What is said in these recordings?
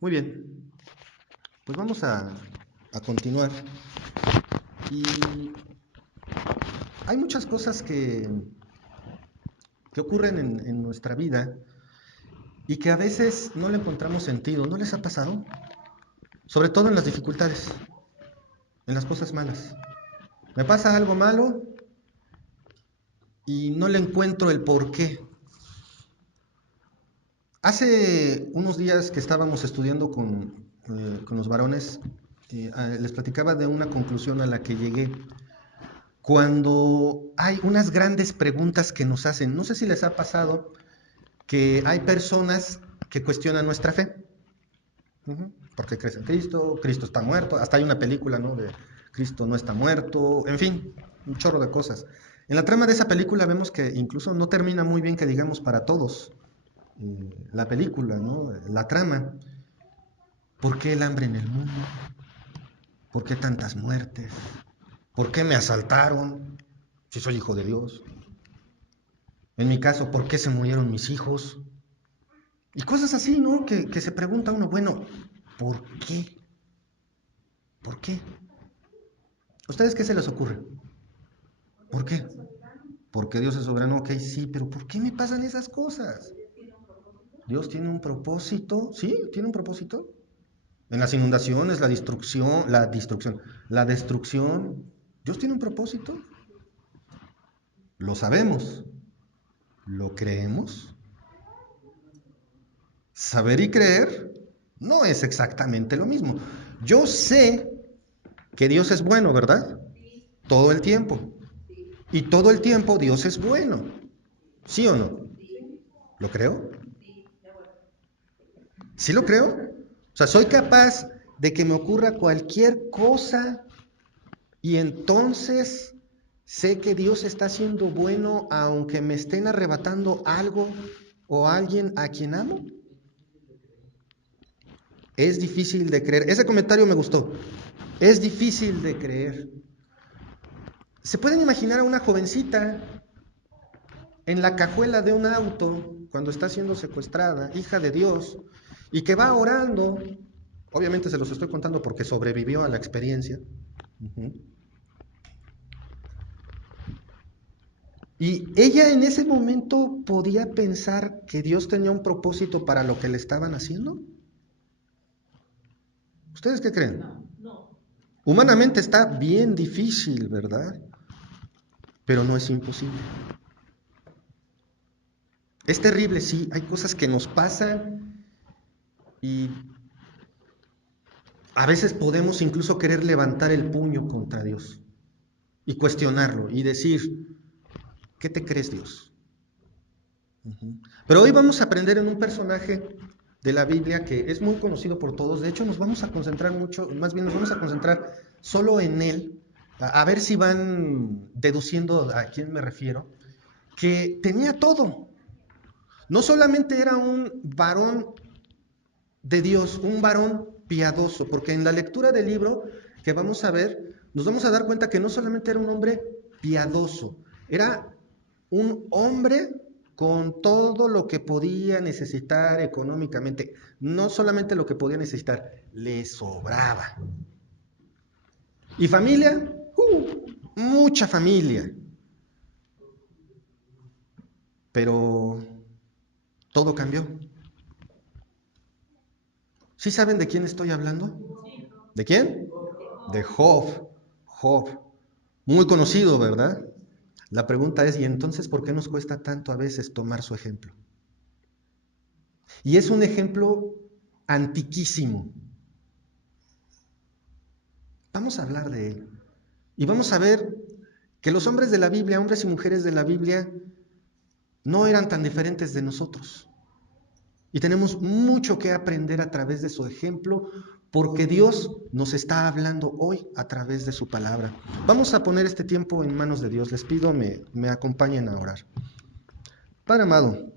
Muy bien, pues vamos a continuar. Y hay muchas cosas que ocurren en nuestra vida y que a veces no le encontramos sentido. ¿No les ha pasado? Sobre todo en las dificultades, en las cosas malas. Me pasa algo malo y no le encuentro el porqué. Hace unos días que estábamos estudiando con los varones, les platicaba de una conclusión a la que llegué. Cuando hay unas grandes preguntas que nos hacen, no sé si les ha pasado que hay personas que cuestionan nuestra fe. ¿Por qué crees en Cristo? Cristo está muerto. Hasta hay una película, ¿no? De Cristo no está muerto. En fin, un chorro de cosas. En la trama de esa película vemos que incluso no termina muy bien, que digamos, para todos. La película, ¿no? La trama. ¿Por qué el hambre en el mundo? ¿Por qué tantas muertes? ¿Por qué me asaltaron? Si soy hijo de Dios. En mi caso, ¿por qué se murieron mis hijos? Y cosas así, ¿no? Que se pregunta uno, bueno, ¿por qué? ¿Por qué? ¿Ustedes qué se les ocurre? ¿Por qué? Porque Dios es soberano, ok, sí, pero ¿por qué me pasan esas cosas? Dios tiene un propósito, ¿sí? ¿Tiene un propósito? En las inundaciones, la destrucción, ¿Dios tiene un propósito? Lo sabemos, lo creemos. Saber y creer no es exactamente lo mismo. Yo sé que Dios es bueno, ¿verdad? Todo el tiempo. Y todo el tiempo Dios es bueno. ¿Sí o no? ¿Lo creo? ¿Sí lo creo? O sea, soy capaz de que me ocurra cualquier cosa y entonces sé que Dios está siendo bueno aunque me estén arrebatando algo o alguien a quien amo. Es difícil de creer. Ese comentario me gustó. Es difícil de creer. ¿Se pueden imaginar a una jovencita en la cajuela de un auto cuando está siendo secuestrada, hija de Dios, y que va orando? Obviamente se los estoy contando porque sobrevivió a la experiencia. Uh-huh. Y ella en ese momento podía pensar que Dios tenía un propósito para lo que le estaban haciendo. ¿Ustedes qué creen? Humanamente está bien difícil, ¿verdad? Pero no es imposible. Es terrible, sí, hay cosas que nos pasan y a veces podemos incluso querer levantar el puño contra Dios y cuestionarlo y decir, ¿qué te crees, Dios? Pero hoy vamos a aprender en un personaje de la Biblia que es muy conocido por todos. De hecho, nos vamos a concentrar mucho, más bien nos vamos a concentrar solo en él, a ver si van deduciendo a quién me refiero, que tenía todo. No solamente era un varón de Dios, un varón piadoso, porque en la lectura del libro que vamos a ver, nos vamos a dar cuenta que no solamente era un hombre piadoso, era un hombre con todo lo que podía necesitar económicamente, no solamente lo que podía necesitar, le sobraba. ¿Y familia? Mucha familia, pero todo cambió. ¿Sí saben de quién estoy hablando? ¿De quién? De Job. Job. Muy conocido, ¿verdad? La pregunta es, ¿y entonces por qué nos cuesta tanto a veces tomar su ejemplo? Y es un ejemplo antiquísimo. Vamos a hablar de él. Y vamos a ver que los hombres de la Biblia, hombres y mujeres de la Biblia, no eran tan diferentes de nosotros. Y tenemos mucho que aprender a través de su ejemplo, porque Dios nos está hablando hoy a través de su palabra. Vamos a poner este tiempo en manos de Dios. Les pido me acompañen a orar. Padre amado,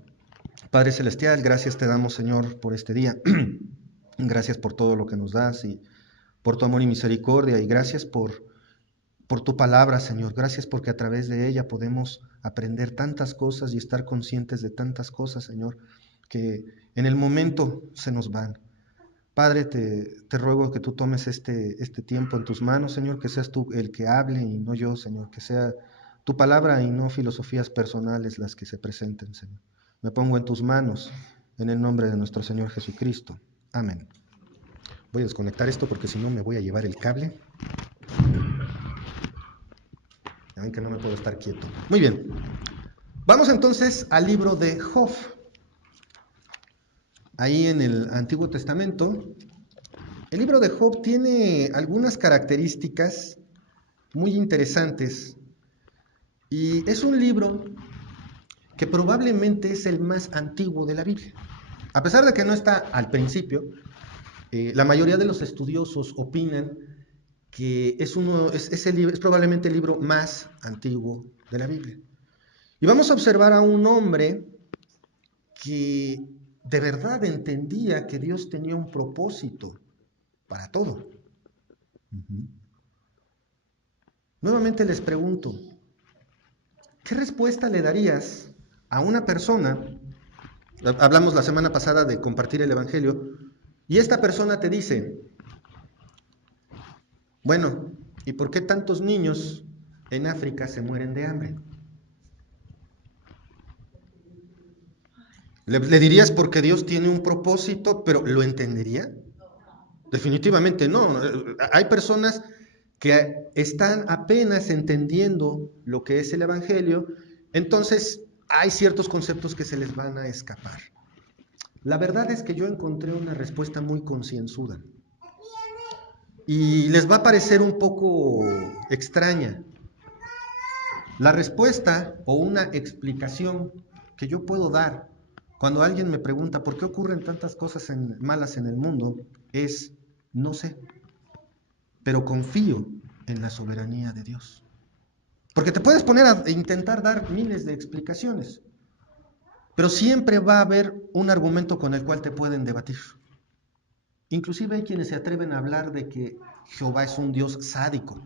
Padre celestial, gracias te damos, Señor, por este día. Gracias por todo lo que nos das y por tu amor y misericordia. Y gracias por tu palabra, Señor. Gracias porque a través de ella podemos aprender tantas cosas y estar conscientes de tantas cosas, Señor, que en el momento se nos van. Padre, te ruego que tú tomes este tiempo en tus manos, Señor, que seas tú el que hable y no yo, Señor, que sea tu palabra y no filosofías personales las que se presenten, Señor. Me pongo en tus manos, en el nombre de nuestro Señor Jesucristo. Amén. Voy a desconectar esto porque si no me voy a llevar el cable. Ya ven que no me puedo estar quieto. Muy bien. Vamos entonces al libro de Job. Ahí en el Antiguo Testamento, el libro de Job tiene algunas características muy interesantes y es un libro que probablemente es el más antiguo de la Biblia. A pesar de que no está al principio, la mayoría de los estudiosos opinan que es probablemente el libro más antiguo de la Biblia. Y vamos a observar a un hombre que de verdad entendía que Dios tenía un propósito para todo. Nuevamente les pregunto, ¿qué respuesta le darías a una persona? Hablamos la semana pasada de compartir el Evangelio, y esta persona te dice, bueno, ¿y por qué tantos niños en África se mueren de hambre? ¿Le dirías porque Dios tiene un propósito, pero lo entendería? Definitivamente no. Hay personas que están apenas entendiendo lo que es el Evangelio, entonces hay ciertos conceptos que se les van a escapar. La verdad es que yo encontré una respuesta muy concienzuda y les va a parecer un poco extraña. La respuesta o una explicación que yo puedo dar cuando alguien me pregunta por qué ocurren tantas cosas malas en el mundo es, no sé, pero confío en la soberanía de Dios. Porque te puedes poner a intentar dar miles de explicaciones, pero siempre va a haber un argumento con el cual te pueden debatir. Inclusive hay quienes se atreven a hablar de que Jehová es un Dios sádico.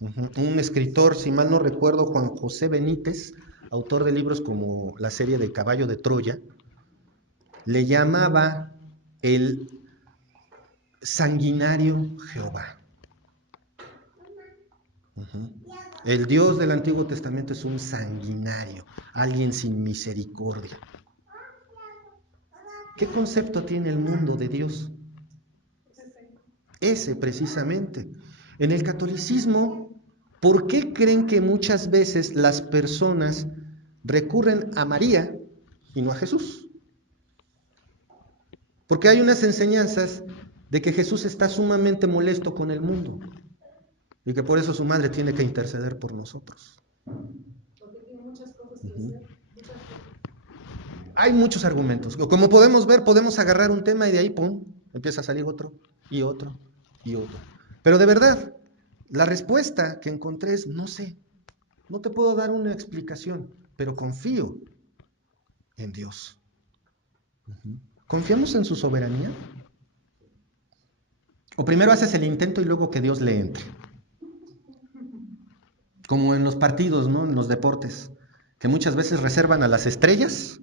Un escritor, si mal no recuerdo, Juan José Benítez, autor de libros como la serie de Caballo de Troya, le llamaba el sanguinario Jehová. El Dios del Antiguo Testamento es un sanguinario, alguien sin misericordia. ¿Qué concepto tiene el mundo de Dios? Ese precisamente. En el catolicismo, ¿por qué creen que muchas veces las personas recurren a María y no a Jesús? Porque hay unas enseñanzas de que Jesús está sumamente molesto con el mundo y que por eso su madre tiene que interceder por nosotros. Porque tiene muchas cosas que hacer. Hay muchos argumentos. Como podemos ver, podemos agarrar un tema y de ahí, pum, empieza a salir otro y otro y otro. Pero de verdad, la respuesta que encontré es no sé. No te puedo dar una explicación, pero confío en Dios. ¿Confiamos en su soberanía? ¿O primero haces el intento y luego que Dios le entre? Como en los partidos, ¿no? En los deportes, que muchas veces reservan a las estrellas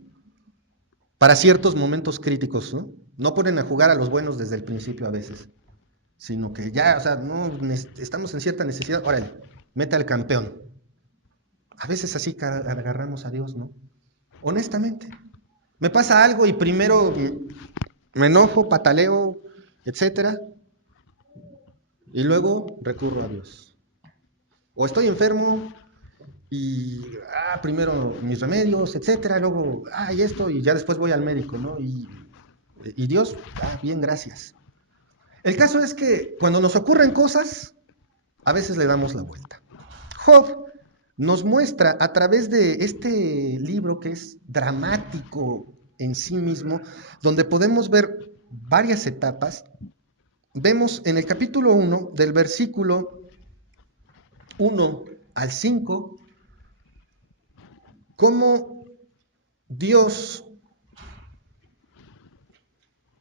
para ciertos momentos críticos, ¿no? No ponen a jugar a los buenos desde el principio a veces, sino que ya, o sea, no estamos en cierta necesidad, órale, mete al campeón. A veces así agarramos a Dios, ¿no? Honestamente. Me pasa algo y primero me enojo, pataleo, etcétera, y luego recurro a Dios. O estoy enfermo y primero mis remedios, etcétera, luego y esto, y ya después voy al médico, ¿no? Y Dios, bien, gracias. El caso es que cuando nos ocurren cosas, a veces le damos la vuelta. Job nos muestra a través de este libro que es dramático en sí mismo, donde podemos ver varias etapas. Vemos en el capítulo 1, del versículo 1 al 5, cómo Dios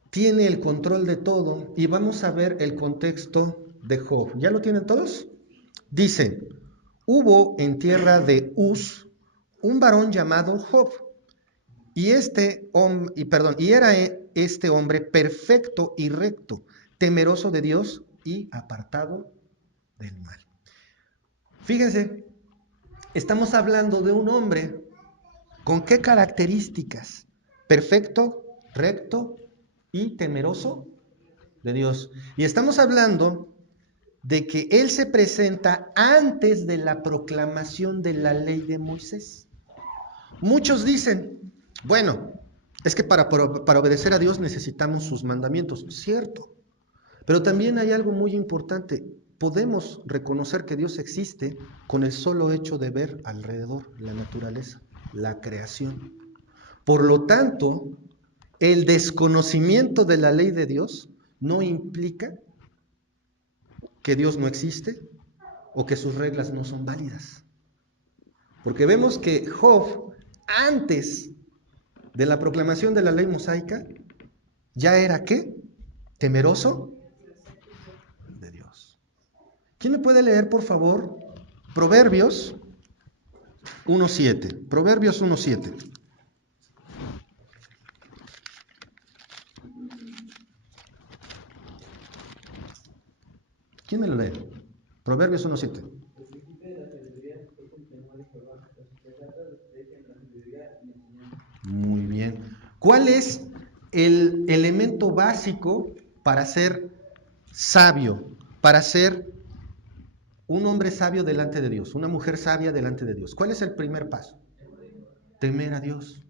tiene el control de todo, y vamos a ver el contexto de Job. ¿Ya lo tienen todos? Dice, hubo en tierra de Uz un varón llamado Job, y era este hombre perfecto y recto, temeroso de Dios y apartado del mal. Fíjense, estamos hablando de un hombre con qué características: perfecto, recto y temeroso de Dios. Y estamos hablando de que él se presenta antes de la proclamación de la ley de Moisés. Muchos dicen, bueno, es que para obedecer a Dios necesitamos sus mandamientos, cierto, pero también hay algo muy importante: podemos reconocer que Dios existe con el solo hecho de ver alrededor la naturaleza, la creación. Por lo tanto, el desconocimiento de la ley de Dios no implica que Dios no existe o que sus reglas no son válidas. Porque vemos que Job, antes de la proclamación de la ley mosaica, ya era ¿qué? Temeroso de Dios. ¿Quién me puede leer, por favor, Proverbios 1:7? Proverbios 1:7. ¿Quién me lo lee? Proverbios 1:7. Muy bien. ¿Cuál es el elemento básico para ser sabio, para ser un hombre sabio delante de Dios, una mujer sabia delante de Dios? ¿Cuál es el primer paso? Temer a Dios,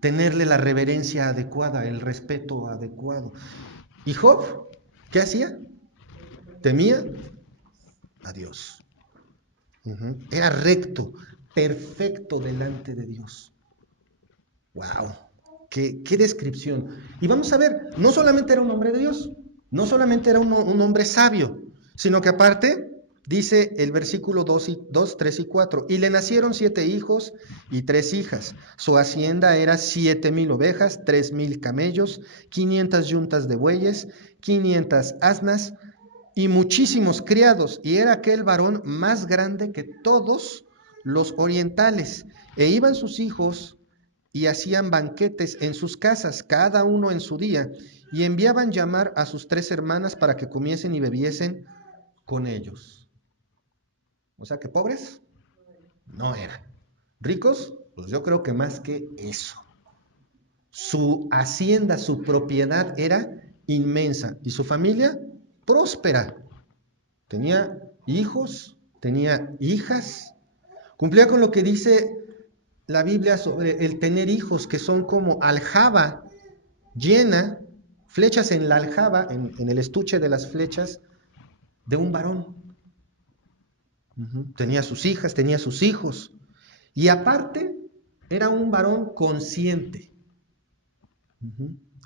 tenerle la reverencia adecuada, el respeto adecuado. ¿Y Job qué hacía? Temía a Dios. Era recto, perfecto delante de Dios. ¡Wow! ¿Qué descripción! Y vamos a ver, no solamente era un hombre de Dios, no solamente era un hombre sabio, sino que aparte, dice el versículo 2, 3 y 4, y le nacieron 7 hijos y 3 hijas. Su hacienda era 7,000 ovejas, 3,000 camellos, 500 yuntas de bueyes, 500 asnas y muchísimos criados. Y era aquel varón más grande que todos los orientales. E iban sus hijos y hacían banquetes en sus casas, cada uno en su día, y enviaban llamar a sus 3 hermanas para que comiesen y bebiesen con ellos. O sea que pobres no eran. Ricos, pues yo creo que más que eso. Su hacienda, su propiedad era inmensa y su familia próspera. Tenía hijos, tenía hijas, cumplía con lo que dice la Biblia sobre el tener hijos, que son como aljaba llena, flechas en la aljaba, en el estuche de las flechas de un varón. Tenía sus hijas, tenía sus hijos. Y aparte, era un varón consciente.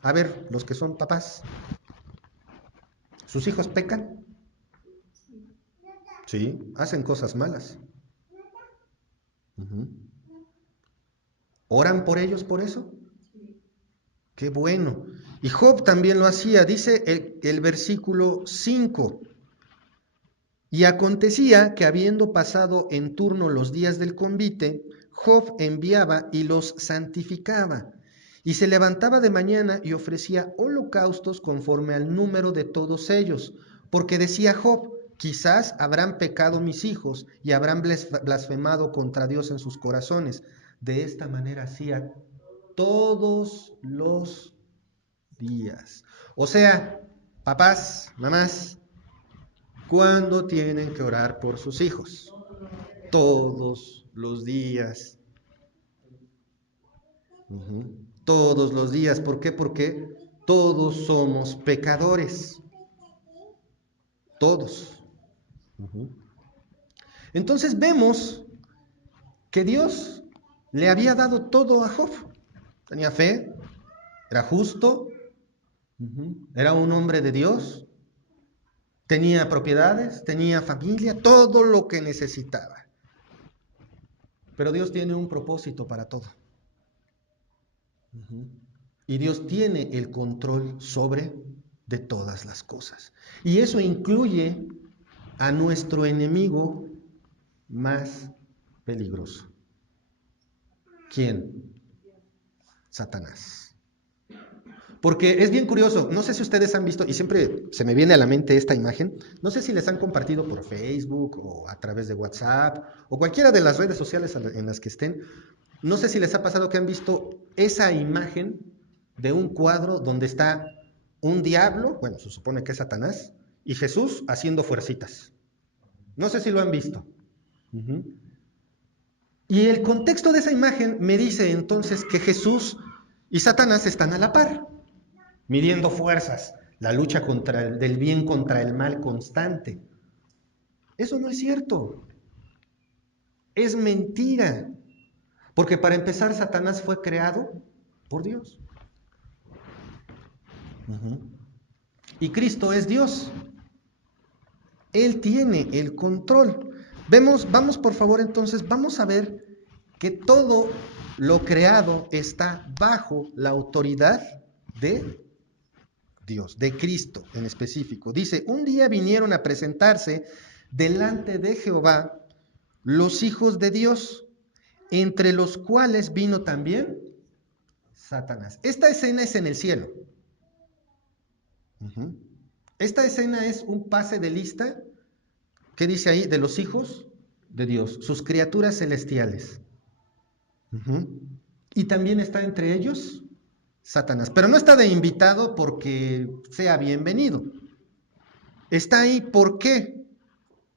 A ver, los que son papás, ¿sus hijos pecan? Sí, hacen cosas malas. ¿Oran por ellos por eso? Qué bueno. Y Job también lo hacía, dice el versículo 5. Y acontecía que habiendo pasado en turno los días del convite, Job enviaba y los santificaba. Y se levantaba de mañana y ofrecía holocaustos conforme al número de todos ellos. Porque decía Job, quizás habrán pecado mis hijos y habrán blasfemado contra Dios en sus corazones. De esta manera hacía todos los días. O sea, papás, mamás, ¿cuándo tienen que orar por sus hijos? Todos los días. Todos los días. ¿Por qué? Porque todos somos pecadores. Todos. Entonces vemos que Dios le había dado todo a Job. Tenía fe, era justo, era un hombre de Dios, tenía propiedades, tenía familia, todo lo que necesitaba. Pero Dios tiene un propósito para todo. Y Dios tiene el control sobre de todas las cosas. Y eso incluye a nuestro enemigo más peligroso. ¿Quién? Satanás. Porque es bien curioso, no sé si ustedes han visto, y siempre se me viene a la mente esta imagen, no sé si les han compartido por Facebook o a través de WhatsApp o cualquiera de las redes sociales en las que estén, no sé si les ha pasado que han visto esa imagen de un cuadro donde está un diablo, bueno, se supone que es Satanás, y Jesús haciendo fuercitas. No sé si lo han visto. Uh-huh. Y el contexto de esa imagen me dice entonces que Jesús y Satanás están a la par, midiendo fuerzas, la lucha del bien contra el mal constante. Eso no es cierto, es mentira, porque para empezar Satanás fue creado por Dios. Uh-huh. Y Cristo es Dios. Él tiene el control. Vamos por favor entonces, vamos a ver que todo lo creado está bajo la autoridad de Dios, de Cristo en específico. Dice, un día vinieron a presentarse delante de Jehová los hijos de Dios, entre los cuales vino también Satanás. Esta escena es en el cielo. Uh-huh. Esta escena es un pase de lista. ¿Qué dice ahí? De los hijos de Dios, sus criaturas celestiales. Uh-huh. Y también está entre ellos Satanás. Pero no está de invitado porque sea bienvenido. Está ahí, ¿por qué?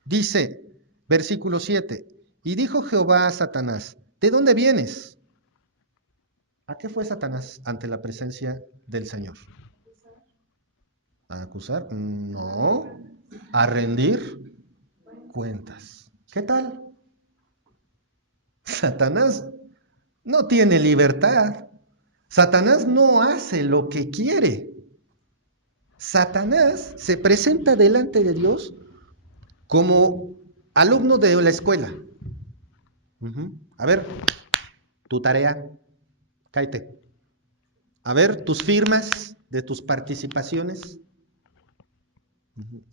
Dice, versículo 7, y dijo Jehová a Satanás, ¿de dónde vienes? ¿A qué fue Satanás ante la presencia del Señor? ¿A acusar? No. ¿A rendir cuentas? ¿Qué tal? Satanás no tiene libertad. Satanás no hace lo que quiere. Satanás se presenta delante de Dios como alumno de la escuela. A ver, tu tarea, cállate. A ver, tus firmas de tus participaciones.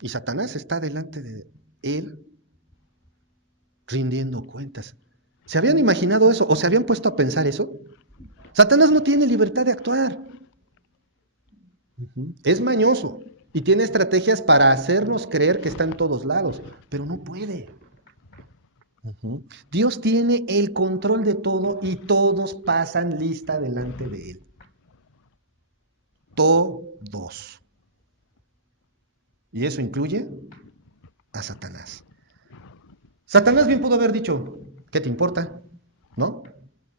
Y Satanás está delante de él rindiendo cuentas. ¿Se habían imaginado eso o se habían puesto a pensar eso? Satanás no tiene libertad de actuar. Es mañoso y tiene estrategias para hacernos creer que está en todos lados, pero no puede. Dios tiene el control de todo y todos pasan lista delante de él. Todos. Y eso incluye a Satanás. Satanás bien pudo haber dicho, ¿qué te importa? ¿No?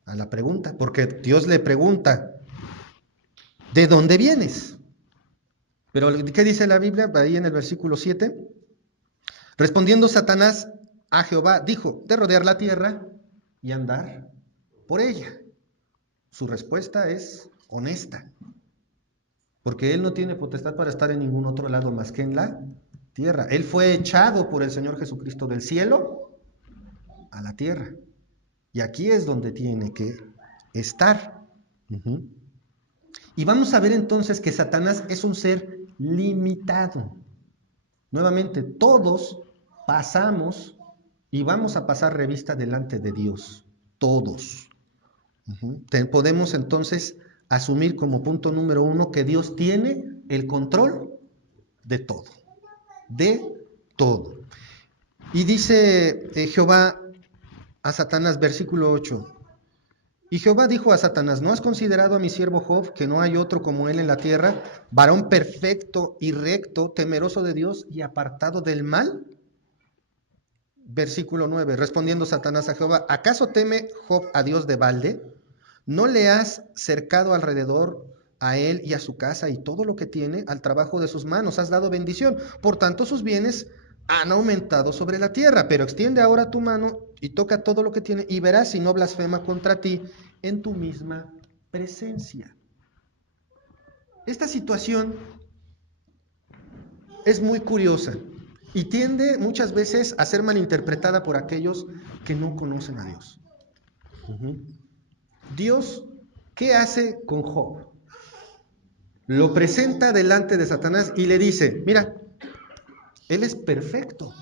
A la pregunta, porque Dios le pregunta, ¿de dónde vienes? Pero ¿qué dice la Biblia? Ahí en el versículo 7. Respondiendo Satanás a Jehová, dijo, de rodear la tierra y andar por ella. Su respuesta es honesta, porque él no tiene potestad para estar en ningún otro lado más que en la tierra. Él fue echado por el Señor Jesucristo del cielo a la tierra. Y aquí es donde tiene que estar. Y vamos a ver entonces que Satanás es un ser limitado. Nuevamente, todos pasamos y vamos a pasar revista delante de Dios. Todos. Podemos entonces asumir como punto número 1 que Dios tiene el control de todo. De todo. Y dice Jehová a Satanás, versículo 8. Y Jehová dijo a Satanás, ¿no has considerado a mi siervo Job, que no hay otro como él en la tierra, varón perfecto y recto, temeroso de Dios y apartado del mal? Versículo 9, respondiendo Satanás a Jehová, ¿acaso teme Job a Dios de balde? ¿No le has cercado alrededor a él y a su casa y todo lo que tiene, al trabajo de sus manos? Has dado bendición. Por tanto, sus bienes han aumentado sobre la tierra. Pero extiende ahora tu mano y toca todo lo que tiene y verás si no blasfema contra ti en tu misma presencia. Esta situación es muy curiosa y tiende muchas veces a ser malinterpretada por aquellos que no conocen a Dios. Dios, ¿qué hace con Job? Lo presenta delante de Satanás y le dice, mira, él es perfecto.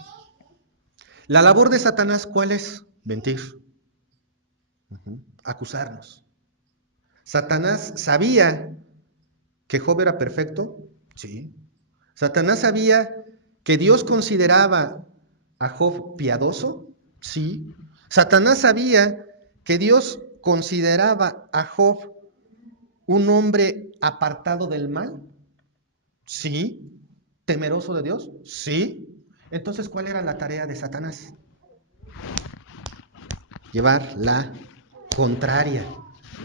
La labor de Satanás, ¿cuál es? Mentir. Acusarnos. Satanás sabía ¿Que Job era perfecto? Sí. ¿Satanás sabía que Dios consideraba a Job piadoso? Sí. ¿Satanás sabía que Dios consideraba a Job un hombre apartado del mal? Sí. ¿Temeroso de Dios? Sí. Entonces, ¿cuál era la tarea de Satanás? Llevar la contraria.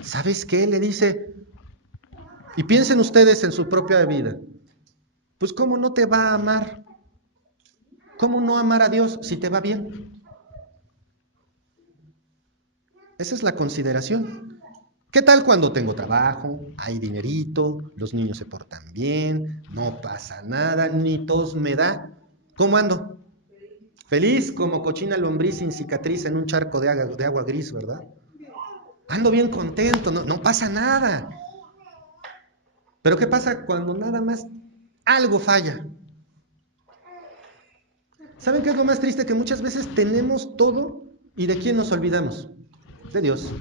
¿Sabes qué? Le dice, y piensen ustedes en su propia vida, pues ¿cómo no te va a amar? ¿Cómo no amar a Dios si te va bien? Esa es la consideración. ¿Qué tal cuando tengo trabajo, hay dinerito, los niños se portan bien, no pasa nada, ni tos me da? ¿Cómo ando? Feliz como cochina lombriz sin cicatriz en un charco de agua gris, ¿verdad? Ando bien contento, no pasa nada. Pero ¿qué pasa cuando nada más algo falla? ¿Saben qué es lo más triste? Que muchas veces tenemos todo y ¿de quién nos olvidamos? De Dios.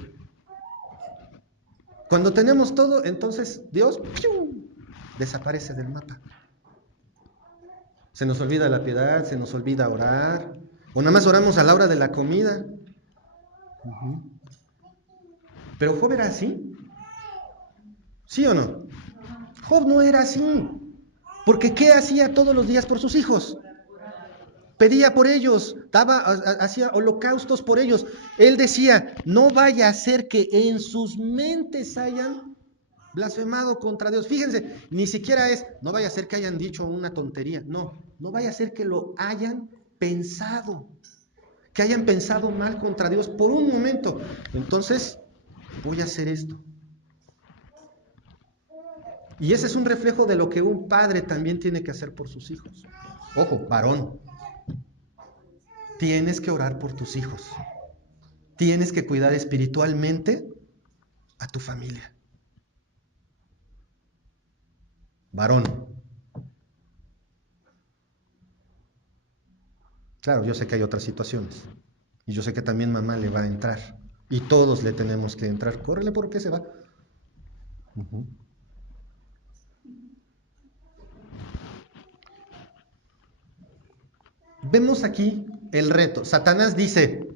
Cuando tenemos todo, entonces Dios ¡pium!, desaparece del mapa. Se nos olvida la piedad, se nos olvida orar, o nada más oramos a la hora de la comida. Pero Job era así, ¿sí o no? Job no era así, porque ¿qué hacía todos los días por sus hijos? Pedía por ellos, hacía holocaustos por ellos. Él decía, no vaya a ser que en sus mentes hayan blasfemado contra Dios. Fíjense, ni siquiera es, no vaya a ser que hayan dicho una tontería. No vaya a ser que lo hayan pensado, que hayan pensado mal contra Dios por un momento. Entonces, voy a hacer esto. Y ese es un reflejo de lo que un padre también tiene que hacer por sus hijos. Ojo, varón, tienes que orar por tus hijos. Tienes que cuidar espiritualmente a tu familia. Varón. Claro, yo sé que hay otras situaciones. Y yo sé que también mamá le va a entrar. Y todos le tenemos que entrar. Córrele porque se va. Uh-huh. Vemos aquí el reto. Satanás dice,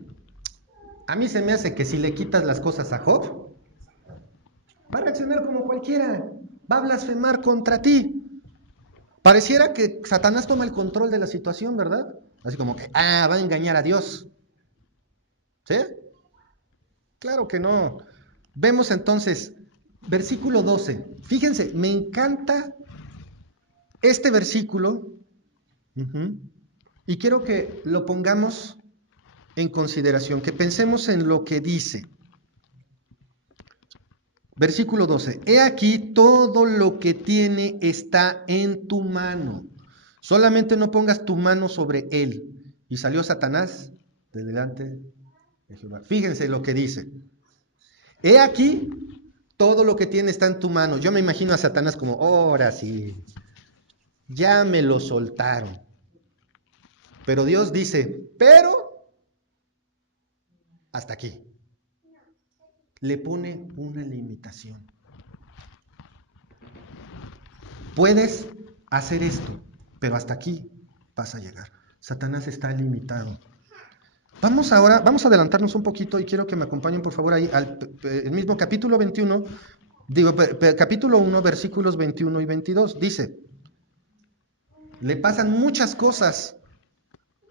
a mí se me hace que si le quitas las cosas a Job, va a reaccionar como cualquiera. Va a blasfemar contra ti. Pareciera que Satanás toma el control de la situación, ¿verdad? Así como que, va a engañar a Dios. ¿Sí? Claro que no. Vemos entonces, versículo 12. Fíjense, me encanta este versículo. Uh-huh, y quiero que lo pongamos en consideración, que pensemos en lo que dice. Versículo 12. He aquí todo lo que tiene está en tu mano. Solamente no pongas tu mano sobre él. Y salió Satanás de delante de Jehová. Fíjense lo que dice. He aquí todo lo que tiene está en tu mano. Yo me imagino a Satanás como, ahora sí, ya me lo soltaron. Pero Dios dice, pero hasta aquí. Le pone una limitación. Puedes hacer esto, pero hasta aquí vas a llegar. Satanás está limitado. Vamos a adelantarnos un poquito y quiero que me acompañen por favor ahí al el mismo capítulo 21, capítulo 1, versículos 21 y 22. Dice, le pasan muchas cosas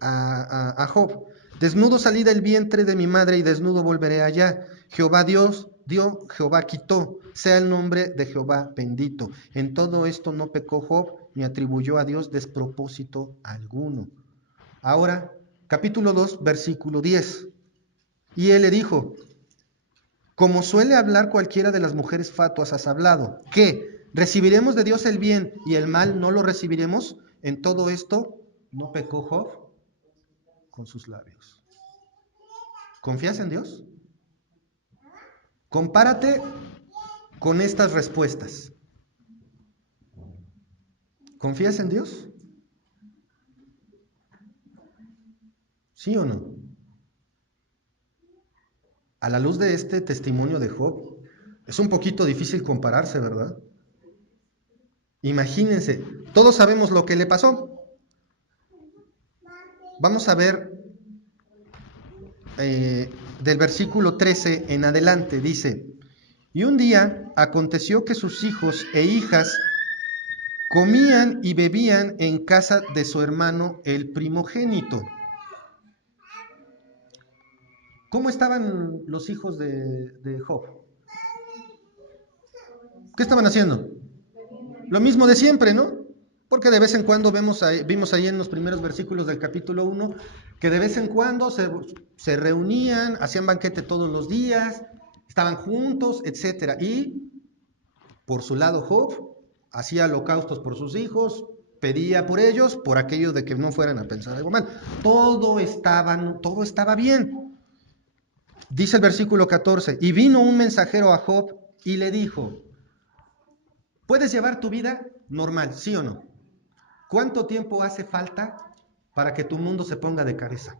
a Job. Desnudo salí del vientre de mi madre y desnudo volveré allá. Jehová Dios dio, Jehová quitó. Sea el nombre de Jehová bendito. En todo esto no pecó Job ni atribuyó a Dios despropósito alguno. Ahora, capítulo 2, versículo 10. Y él le dijo, como suele hablar cualquiera de las mujeres fatuas, has hablado, ¿qué? ¿Recibiremos de Dios el bien y el mal no lo recibiremos? En todo esto no pecó Job con sus labios. ¿Confías en Dios? Compárate con estas respuestas. ¿Confías en Dios? ¿Sí o no? A la luz de este testimonio de Job, es un poquito difícil compararse, ¿verdad? Imagínense, todos sabemos lo que le pasó. Vamos a ver del versículo 13 en adelante, dice: y un día aconteció que sus hijos e hijas comían y bebían en casa de su hermano el primogénito. ¿Cómo estaban los hijos de Job? ¿Qué estaban haciendo? Lo mismo de siempre, ¿no? Porque de vez en cuando vimos ahí en los primeros versículos del capítulo 1, que de vez en cuando se reunían, hacían banquete todos los días, estaban juntos, etc. Y por su lado Job hacía holocaustos por sus hijos, pedía por ellos, por aquello de que no fueran a pensar algo mal. Todo estaba bien. Dice el versículo 14, y vino un mensajero a Job y le dijo: ¿puedes llevar tu vida normal, sí o no? ¿Cuánto tiempo hace falta para que tu mundo se ponga de cabeza?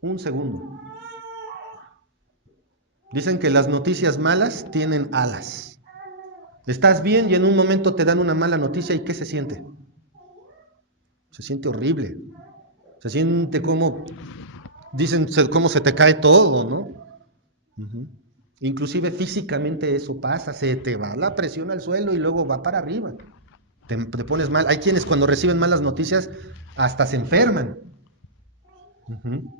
Un segundo. Dicen que las noticias malas tienen alas. Estás bien y en un momento te dan una mala noticia, ¿y qué se siente? Se siente horrible. Se siente como, dicen, cómo se te cae todo, ¿no? Uh-huh. Inclusive físicamente eso pasa, se te va la presión al suelo y luego va para arriba. Te pones mal. Hay quienes cuando reciben malas noticias hasta se enferman. Uh-huh.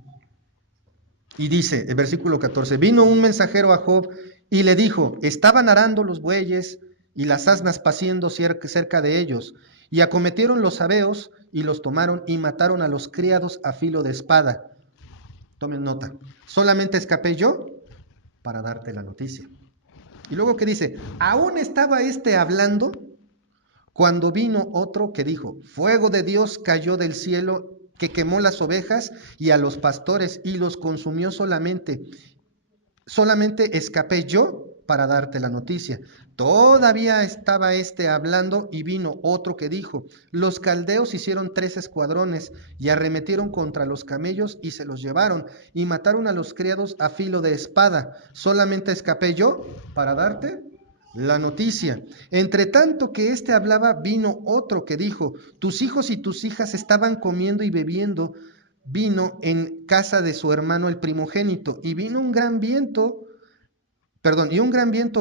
Y dice, el versículo 14, vino un mensajero a Job y le dijo: estaban arando los bueyes y las asnas paciendo cerca de ellos, y acometieron los sabeos y los tomaron y mataron a los criados a filo de espada. Tomen nota, solamente escapé yo para darte la noticia. Y luego que dice, aún estaba hablando cuando vino otro que dijo: fuego de Dios cayó del cielo que quemó las ovejas y a los pastores y los consumió solamente escapé yo para darte la noticia. Todavía estaba hablando y vino otro que dijo: los caldeos hicieron 3 escuadrones y arremetieron contra los camellos y se los llevaron y mataron a los criados a filo de espada. Solamente escapé yo para darte la noticia. Entre tanto que hablaba, vino otro que dijo: tus hijos y tus hijas estaban comiendo y bebiendo vino en casa de su hermano el primogénito, y un gran viento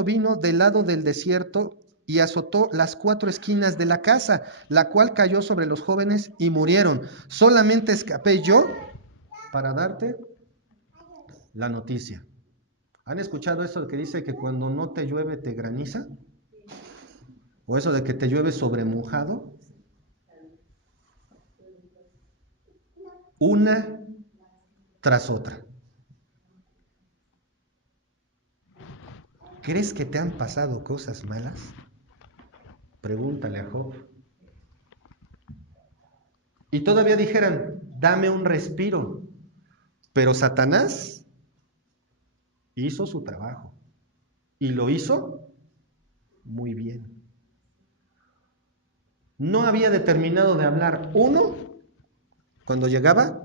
vino del lado del desierto y azotó las 4 esquinas de la casa, la cual cayó sobre los jóvenes y murieron. Solamente escapé yo para darte la noticia. ¿Han escuchado eso de que dice que cuando no te llueve te graniza? ¿O eso de que te llueve sobre mojado? Una tras otra. ¿Crees que te han pasado cosas malas? Pregúntale a Job. Y todavía dijeran: dame un respiro. Pero Satanás hizo su trabajo. Y lo hizo muy bien. No había determinado de hablar uno cuando llegaba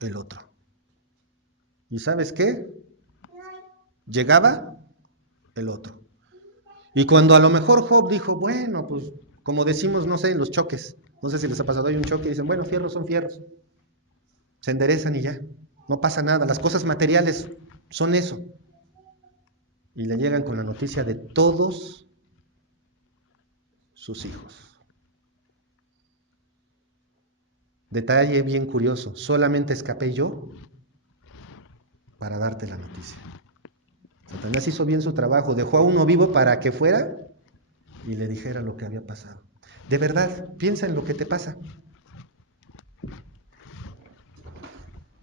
el otro. ¿Y sabes qué? Llegaba el otro. Y cuando a lo mejor Job dijo: bueno, pues como decimos, no sé, en los choques, no sé si les ha pasado, hay un choque y dicen: bueno, fierros son fierros, se enderezan y ya, no pasa nada, las cosas materiales son eso. Y le llegan con la noticia de todos sus hijos. Detalle bien curioso, solamente escapé yo para darte la noticia. Satanás hizo bien su trabajo, dejó a uno vivo para que fuera y le dijera lo que había pasado. De verdad, piensa en lo que te pasa.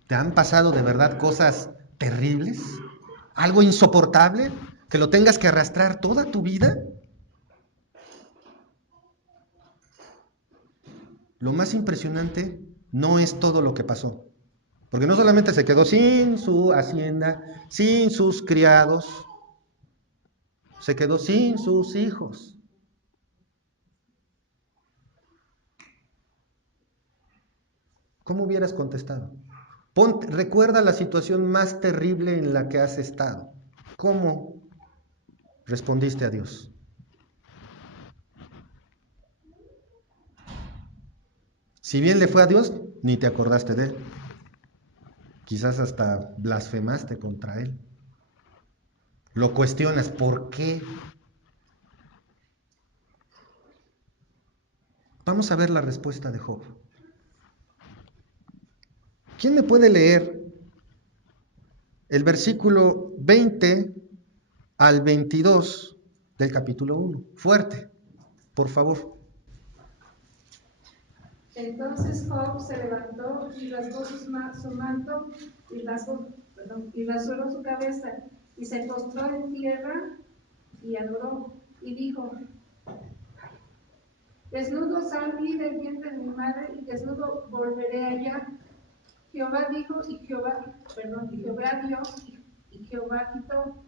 ¿Te han pasado de verdad cosas terribles? ¿Algo insoportable? ¿Que lo tengas que arrastrar toda tu vida? Lo más impresionante no es todo lo que pasó. Porque no solamente se quedó sin su hacienda, sin sus criados, se quedó sin sus hijos. ¿Cómo hubieras contestado? Recuerda la situación más terrible en la que has estado. ¿Cómo respondiste a Dios? Si bien le fue a Dios, ni te acordaste de él. Quizás hasta blasfemaste contra él. Lo cuestionas, ¿por qué? Vamos a ver la respuesta de Job. ¿Quién me puede leer el versículo 20 al 22 del capítulo 1? Fuerte, por favor. Entonces Job se levantó y rasgó su manto y rasuró su cabeza y se postró en tierra y adoró y dijo: desnudo salí del vientre de mi madre y desnudo volveré allá. Jehová dijo y Jehová dio y Jehová quitó.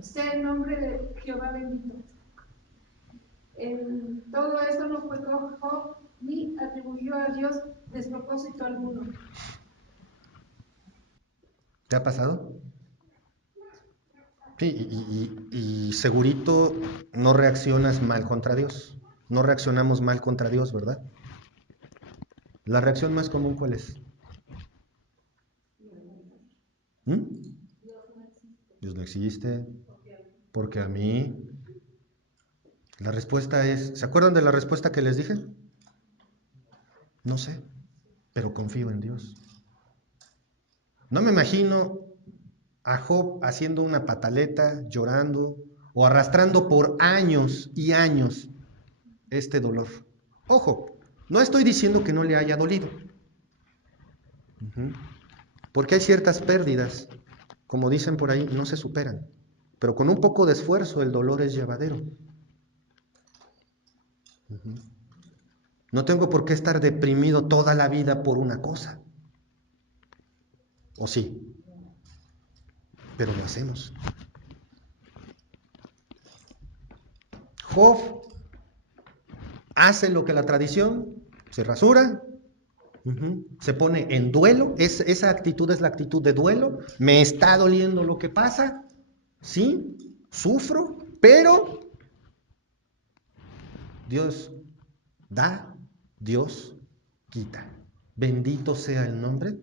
Sea el nombre de Jehová bendito. En todo esto no fue Job ni atribuyó a Dios despropósito alguno. ¿Te ha pasado? Sí, y segurito no reaccionas mal contra Dios. No reaccionamos mal contra Dios, ¿verdad? ¿La reacción más común cuál es? ¿Mm? Dios no existe, porque a mí... La respuesta es, ¿se acuerdan de la respuesta que les dije? No sé, pero confío en Dios. No me imagino a Job haciendo una pataleta, llorando o arrastrando por años y años este dolor. Ojo, no estoy diciendo que no le haya dolido, porque hay ciertas pérdidas, como dicen por ahí, no se superan, pero con un poco de esfuerzo el dolor es llevadero. No tengo por qué estar deprimido toda la vida por una cosa, o sí, pero lo hacemos. Job hace lo que la tradición, se rasura, se pone en duelo, esa actitud es la actitud de duelo, me está doliendo lo que pasa, sí, sufro, pero Dios da, Dios quita. Bendito sea el nombre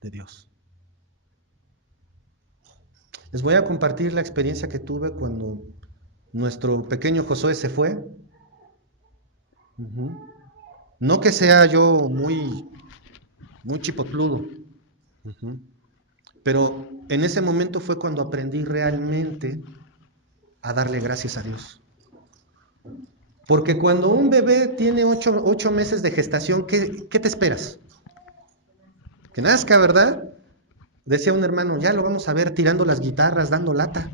de Dios. Les voy a compartir la experiencia que tuve cuando nuestro pequeño Josué se fue. No que sea yo muy chipotludo, pero en ese momento fue cuando aprendí realmente a darle gracias a Dios. Porque cuando un bebé tiene 8 meses de gestación, ¿qué te esperas? Que nazca, ¿verdad? Decía un hermano, ya lo vamos a ver tirando las guitarras, dando lata.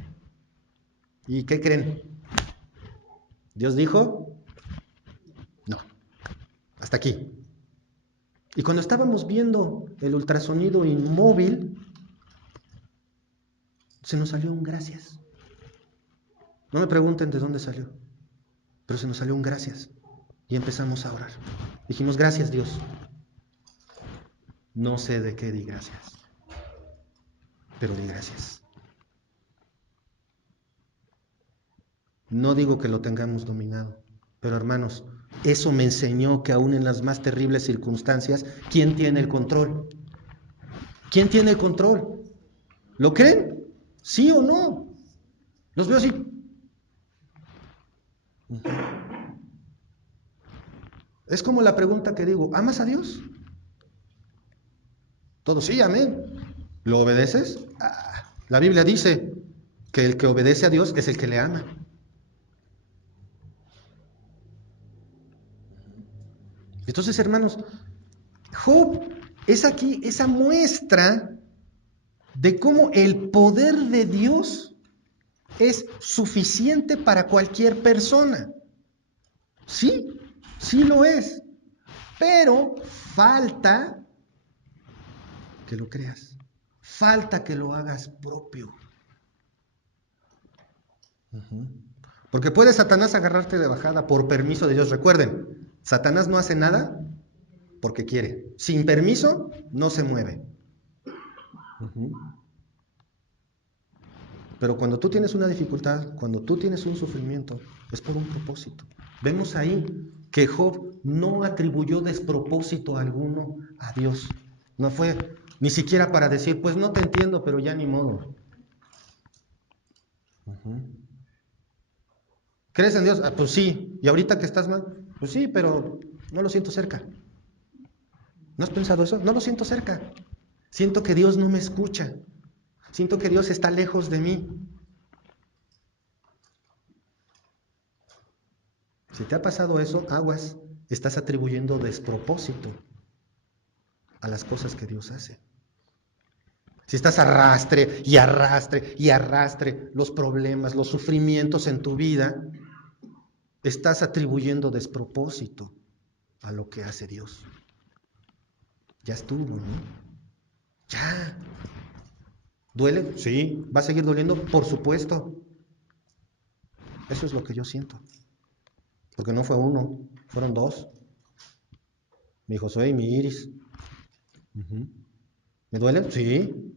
¿Y qué creen? Dios dijo, no, hasta aquí. Y cuando estábamos viendo el ultrasonido inmóvil, se nos salió un gracias. No me pregunten de dónde salió, pero se nos salió un gracias. Y empezamos a orar. Dijimos, gracias Dios. No sé de qué di gracias, pero di gracias. No digo que lo tengamos dominado, pero hermanos, eso me enseñó que aún en las más terribles circunstancias, ¿quién tiene el control? ¿Quién tiene el control? ¿Lo creen? ¿Sí o no? Los veo así. Es como la pregunta que digo, ¿amas a Dios? Todos sí, amén. ¿Lo obedeces? La Biblia dice que el que obedece a Dios es el que le ama. Entonces, hermanos, Job es aquí esa muestra de cómo el poder de Dios es suficiente para cualquier persona. Sí, sí lo es, pero falta que lo creas, falta que lo hagas propio. Porque puede Satanás agarrarte de bajada por permiso de Dios. Recuerden, Satanás no hace nada porque quiere. Sin permiso, no se mueve. Pero cuando tú tienes una dificultad, cuando tú tienes un sufrimiento, es por un propósito. Vemos ahí que Job no atribuyó despropósito alguno a Dios. No fue ni siquiera para decir, pues no te entiendo, pero ya ni modo. ¿Crees en Dios? Ah, pues sí. ¿Y ahorita que estás mal? Pues sí, pero no lo siento cerca. ¿No has pensado eso? No lo siento cerca. Siento que Dios no me escucha. Siento que Dios está lejos de mí. Si te ha pasado eso, aguas, estás atribuyendo despropósito a las cosas que Dios hace. Si estás arrastre y arrastre y arrastre los problemas, los sufrimientos en tu vida, estás atribuyendo despropósito a lo que hace Dios. Ya estuvo, ¿no? Ya. ¿Duele? Sí. ¿Va a seguir doliendo? Por supuesto. Eso es lo que yo siento. Porque no fue uno, fueron dos. Mi Josué y mi Iris. ¿Me duele? Sí.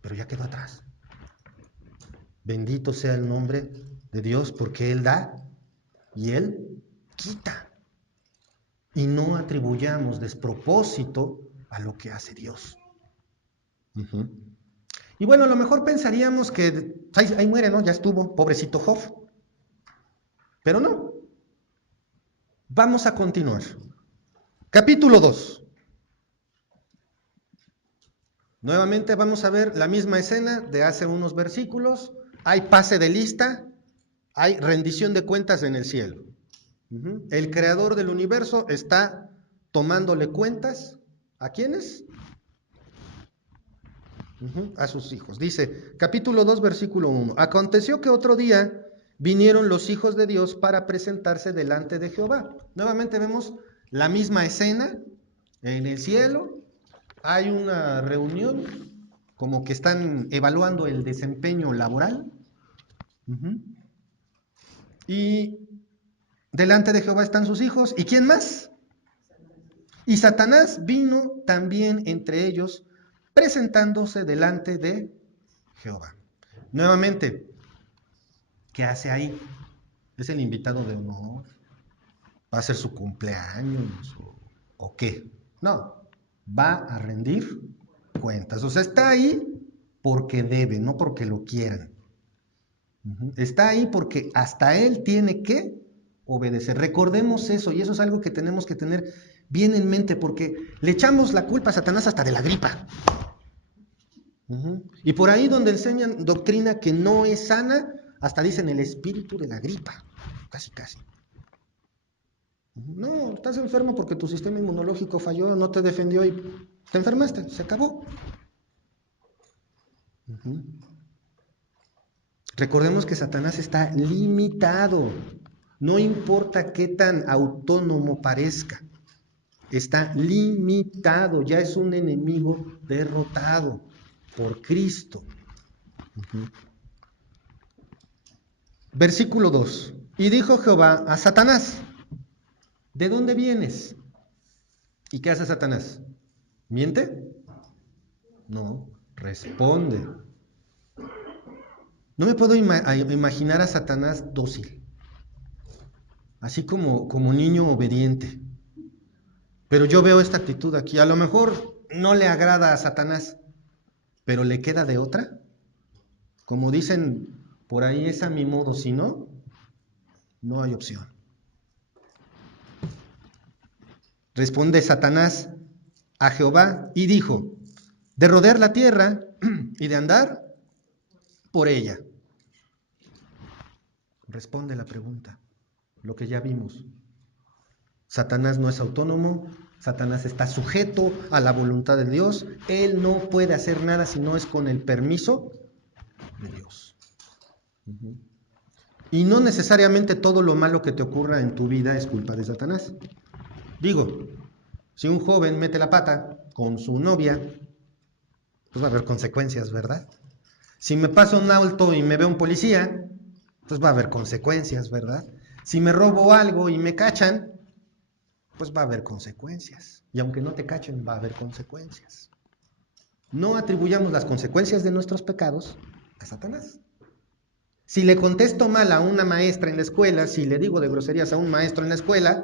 Pero ya quedó atrás. Bendito sea el nombre de Dios, porque Él da y Él quita. Y no atribuyamos despropósito a lo que hace Dios. Y bueno, a lo mejor pensaríamos que ahí muere, ¿no? Ya estuvo, pobrecito Job. Pero no. Vamos a continuar. Capítulo 2. Nuevamente vamos a ver la misma escena de hace unos versículos. Hay pase de lista, hay rendición de cuentas en el cielo. El creador del universo está tomándole cuentas. ¿A quiénes? A sus hijos. Dice, capítulo 2, versículo 1. Aconteció que otro día vinieron los hijos de Dios para presentarse delante de Jehová. Nuevamente vemos la misma escena en el cielo. Hay una reunión, como que están evaluando el desempeño laboral. Y delante de Jehová están sus hijos. ¿Y quién más? Y Satanás vino también entre ellos, presentándose delante de Jehová. Nuevamente, ¿qué hace ahí? ¿Es el invitado de honor? ¿Va a ser su cumpleaños? ¿O qué? No, va a rendir cuentas. O sea, está ahí porque debe, no porque lo quieran. Está ahí porque hasta él tiene que obedecer. Recordemos eso, y eso es algo que tenemos que tener bien en mente, porque le echamos la culpa a Satanás hasta de la gripa. Y por ahí donde enseñan doctrina que no es sana, hasta dicen el espíritu de la gripa, casi casi. No, estás enfermo porque tu sistema inmunológico falló, no te defendió y te enfermaste, se acabó. Recordemos que Satanás está limitado, no importa qué tan autónomo parezca, está limitado, ya es un enemigo derrotado por Cristo. Versículo 2. Y dijo Jehová a Satanás, ¿de dónde vienes? ¿Y qué hace Satanás? ¿Miente? No, responde. No me puedo imaginar a Satanás dócil, así como niño obediente. Pero yo veo esta actitud aquí. A lo mejor no le agrada a Satanás, pero le queda de otra. Como dicen por ahí, es a mi modo, si no, no hay opción. Responde Satanás a Jehová y dijo, de rodear la tierra y de andar por ella. Responde la pregunta, lo que ya vimos. Satanás no es autónomo, Satanás está sujeto a la voluntad de Dios, él no puede hacer nada si no es con el permiso de Dios. Y no necesariamente todo lo malo que te ocurra en tu vida es culpa de Satanás. Digo, si un joven mete la pata con su novia, pues va a haber consecuencias, ¿verdad? Si me pasa un auto y me ve un policía, pues va a haber consecuencias, ¿verdad? Si me robo algo y me cachan, pues va a haber consecuencias. Y aunque no te cachen, va a haber consecuencias. No atribuyamos las consecuencias de nuestros pecados a Satanás. Si le contesto mal a una maestra en la escuela, si le digo de groserías a un maestro en la escuela,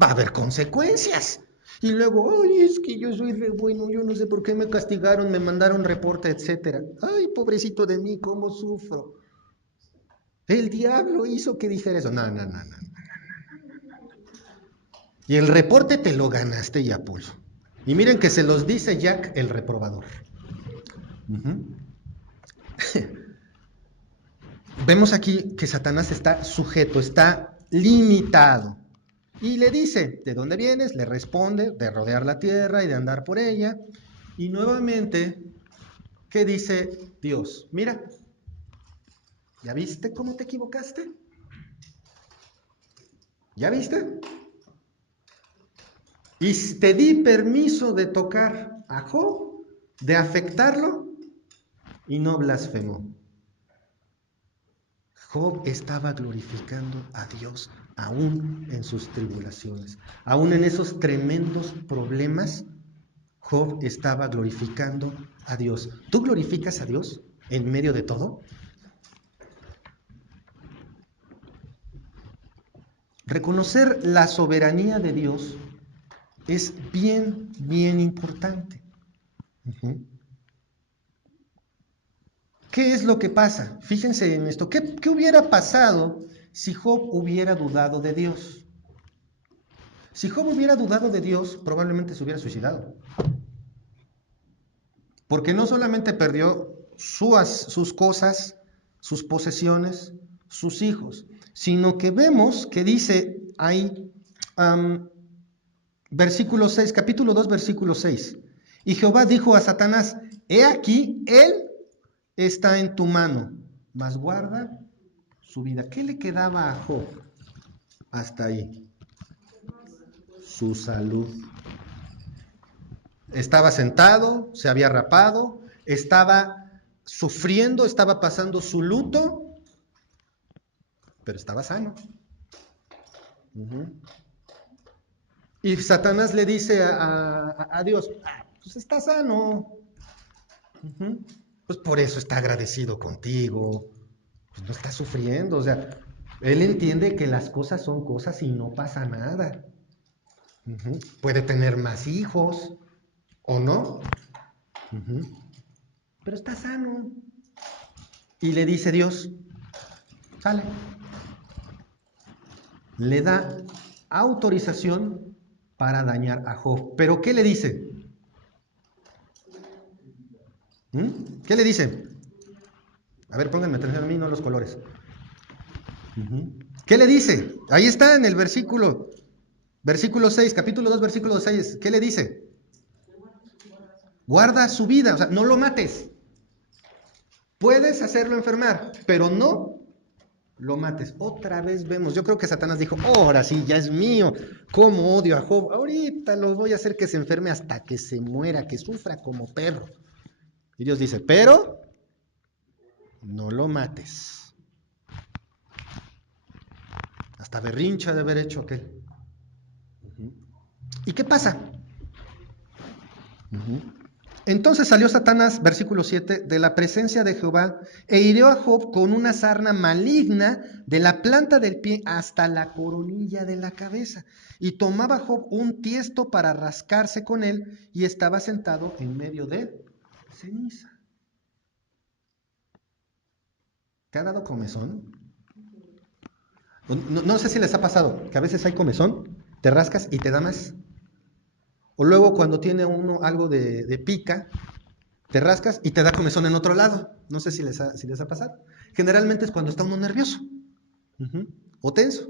va a haber consecuencias. Y luego, ay, es que yo soy re bueno, yo no sé por qué me castigaron, me mandaron reporte, etcétera. Ay, pobrecito de mí, cómo sufro. El diablo hizo que dijera eso. No, no, no, no. Y el reporte te lo ganaste ya, pulso. Y miren que se los dice Jack el reprobador. Vemos aquí que Satanás está sujeto, está limitado. Y le dice, ¿de dónde vienes? Le responde, de rodear la tierra y de andar por ella. Y nuevamente, ¿qué dice Dios? Mira, ¿ya viste cómo te equivocaste? ¿Ya viste? Y te di permiso de tocar a Job, de afectarlo, y no blasfemó. Job estaba glorificando a Dios aún en sus tribulaciones, aún en esos tremendos problemas. Job estaba glorificando a Dios. ¿Tú glorificas a Dios en medio de todo? Reconocer la soberanía de Dios es bien, bien importante. ¿Qué es lo que pasa? Fíjense en esto. ¿Qué hubiera pasado si Job hubiera dudado de Dios? Si Job hubiera dudado de Dios, probablemente se hubiera suicidado. Porque no solamente perdió sus cosas, sus posesiones, sus hijos, sino que vemos que dice ahí, versículo 6, capítulo 2, versículo 6. Y Jehová dijo a Satanás, he aquí, él está en tu mano, mas guarda su vida. ¿Qué le quedaba a Job hasta ahí? Su salud. Estaba sentado, se había rapado, estaba sufriendo, estaba pasando su luto, pero estaba sano. Y Satanás le dice a Dios, pues está sano. Pues por eso está agradecido contigo. Pues no está sufriendo. O sea, él entiende que las cosas son cosas y no pasa nada. Puede tener más hijos o no. Pero está sano. Y le dice Dios, sale. Le da autorización para dañar a Job. ¿Pero qué le dice? ¿Qué le dice? A ver, pónganme atención a mí, no los colores. ¿Qué le dice? Ahí está en el versículo 6, capítulo 2, versículo 6. ¿Qué le dice? Guarda su vida, o sea, no lo mates. Puedes hacerlo enfermar, pero no lo mates. Otra vez vemos, yo creo que Satanás dijo, ahora sí, ya es mío. ¿Cómo odio a Job? Ahorita lo voy a hacer que se enferme hasta que se muera, que sufra como perro. Y Dios dice, pero no lo mates. Hasta berrincha de haber hecho aquel. ¿Y qué pasa? Entonces salió Satanás, versículo 7, de la presencia de Jehová e hirió a Job con una sarna maligna de la planta del pie hasta la coronilla de la cabeza. Y tomaba Job un tiesto para rascarse con él y estaba sentado en medio de ceniza. ¿Te ha dado comezón? No sé si les ha pasado que a veces hay comezón, te rascas y te da más. O luego cuando tiene uno algo de pica, te rascas y te da comezón en otro lado. No sé si les ha pasado. Generalmente es cuando está uno nervioso o tenso.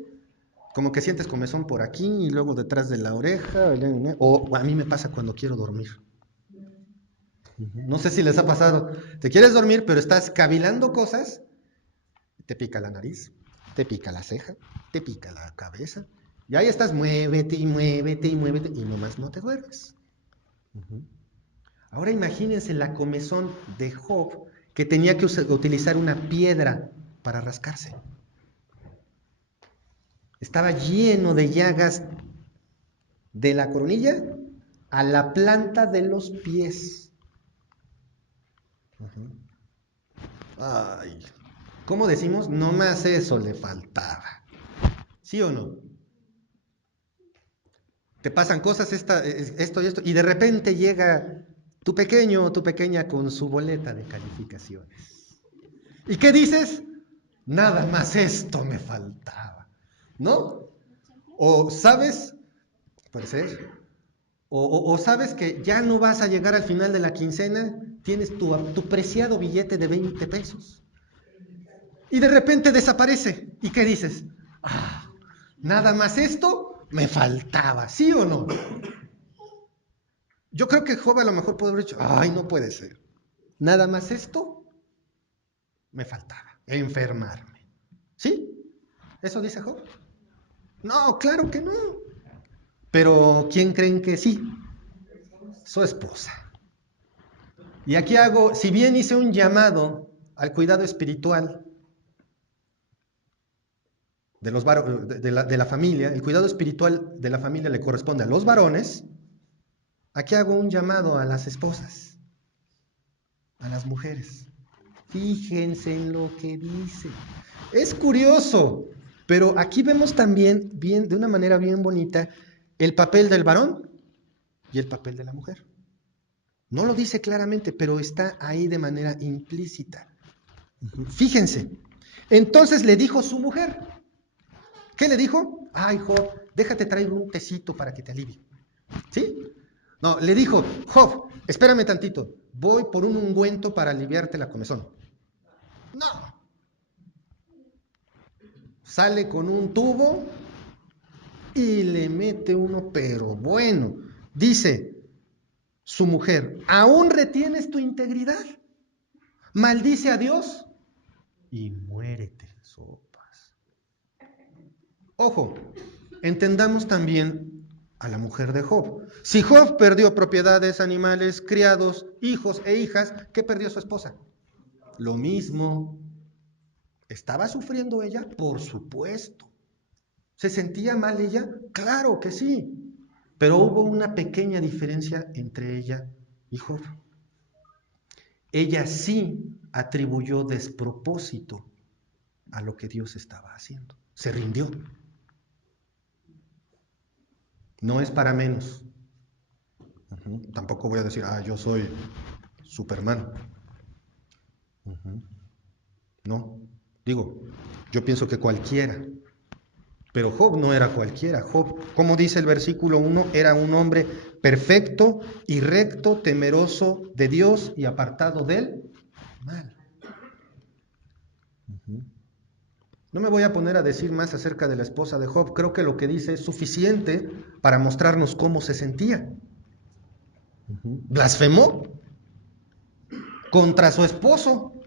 Como que sientes comezón por aquí y luego detrás de la oreja. O a mí me pasa cuando quiero dormir. No sé si les ha pasado. Te quieres dormir, pero estás cavilando cosas. Te pica la nariz, te pica la ceja, te pica la cabeza. Y ahí estás, muévete y muévete y muévete. Y nomás no te duermes. Ahora imagínense la comezón de Job, que tenía que utilizar una piedra para rascarse. Estaba lleno de llagas de la coronilla a la planta de los pies. Ay, ¿Cómo decimos? No más eso le faltaba. ¿Sí o no? Te pasan cosas, esto y esto, y de repente llega tu pequeño o tu pequeña con su boleta de calificaciones. ¿Y qué dices? Nada más esto me faltaba, ¿no? O sabes, puede ser, o sabes que ya no vas a llegar al final de la quincena, tienes tu preciado billete de 20 pesos. Y de repente desaparece. ¿Y qué dices? Ah, nada más esto me faltaba, ¿sí o no? Yo creo que Job a lo mejor puede haber dicho, ay, no puede ser. Nada más esto me faltaba, enfermarme. ¿Sí? ¿Eso dice Job? No, claro que no. Pero ¿quién creen que sí? Su esposa. Y aquí hago, si bien hice un llamado al cuidado espiritual de la familia, el cuidado espiritual de la familia le corresponde a los varones, aquí hago un llamado a las esposas, a las mujeres. Fíjense en lo que dice. Es curioso, pero aquí vemos también, bien, de una manera bien bonita, el papel del varón y el papel de la mujer. No lo dice claramente, pero está ahí de manera implícita. Fíjense. Entonces le dijo su mujer. ¿Qué le dijo? Ay, Job, déjate traer un tecito para que te alivie. ¿Sí? No, le dijo, Job, espérame tantito, voy por un ungüento para aliviarte la comezón. No. Sale con un tubo y le mete uno, pero bueno. Dice su mujer, ¿aún retienes tu integridad? Maldice a Dios y muérete en sopas. Ojo, entendamos también a la mujer de Job. Si Job perdió propiedades, animales, criados, hijos e hijas, ¿qué perdió su esposa? Lo mismo. ¿Estaba sufriendo ella? Por supuesto. ¿Se sentía mal ella? Claro que sí. Pero hubo una pequeña diferencia entre ella y Job. Ella sí atribuyó despropósito a lo que Dios estaba haciendo. Se rindió. No es para menos. Tampoco voy a decir, yo soy Superman. No. Digo, yo pienso que cualquiera. Pero Job no era cualquiera. Job, como dice el versículo 1, era un hombre perfecto y recto, temeroso de Dios y apartado del mal. No me voy a poner a decir más acerca de la esposa de Job. Creo que lo que dice es suficiente para mostrarnos cómo se sentía. Blasfemó contra su esposo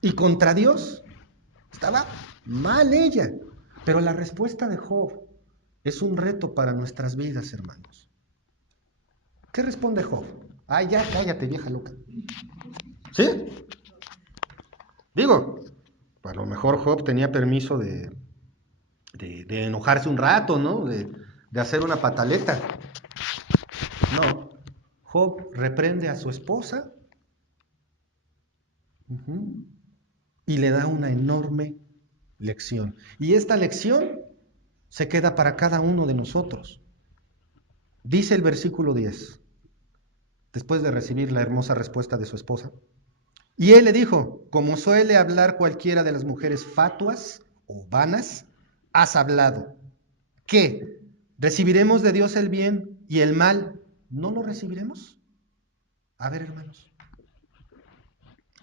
y contra Dios. Estaba mal ella. Pero la respuesta de Job es un reto para nuestras vidas, hermanos. ¿Qué responde Job? Ay, ya cállate, vieja loca. ¿Sí? Digo, a lo mejor Job tenía permiso de enojarse un rato, ¿no? De hacer una pataleta. No. Job reprende a su esposa y le da una enorme lección. Y esta lección se queda para cada uno de nosotros. Dice el versículo 10, después de recibir la hermosa respuesta de su esposa. Y él le dijo, como suele hablar cualquiera de las mujeres fatuas o vanas, has hablado. ¿Qué? ¿Recibiremos de Dios el bien y el mal no lo recibiremos? A ver, hermanos,